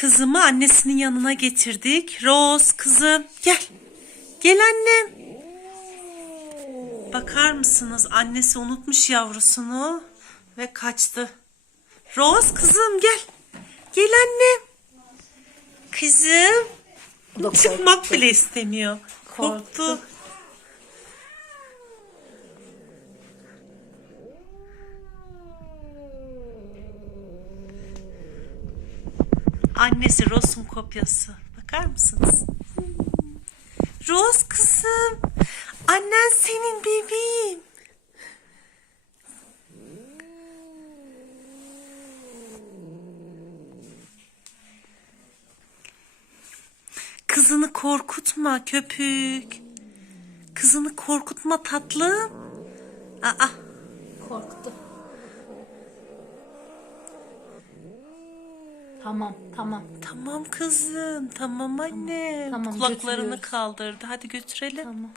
Kızımı annesinin yanına getirdik. Rose kızım gel. Gel annem. Bakar mısınız? Annesi unutmuş yavrusunu ve kaçtı. Rose kızım gel. Gel annem. Kızım. Çıkmak bile istemiyor. Korktu. Korktu. Annesi Rose'un kopyası. Bakar mısınız? Rose kızım. Annen senin bebeğin. Kızını korkutma köpük. Kızını korkutma tatlım. Aa, Korktu. Tamam, tamam. tamam kızım, tamam annem. tamam, Kulaklarını götürüyoruz. kaldırdı. Hadi götürelim. Tamam.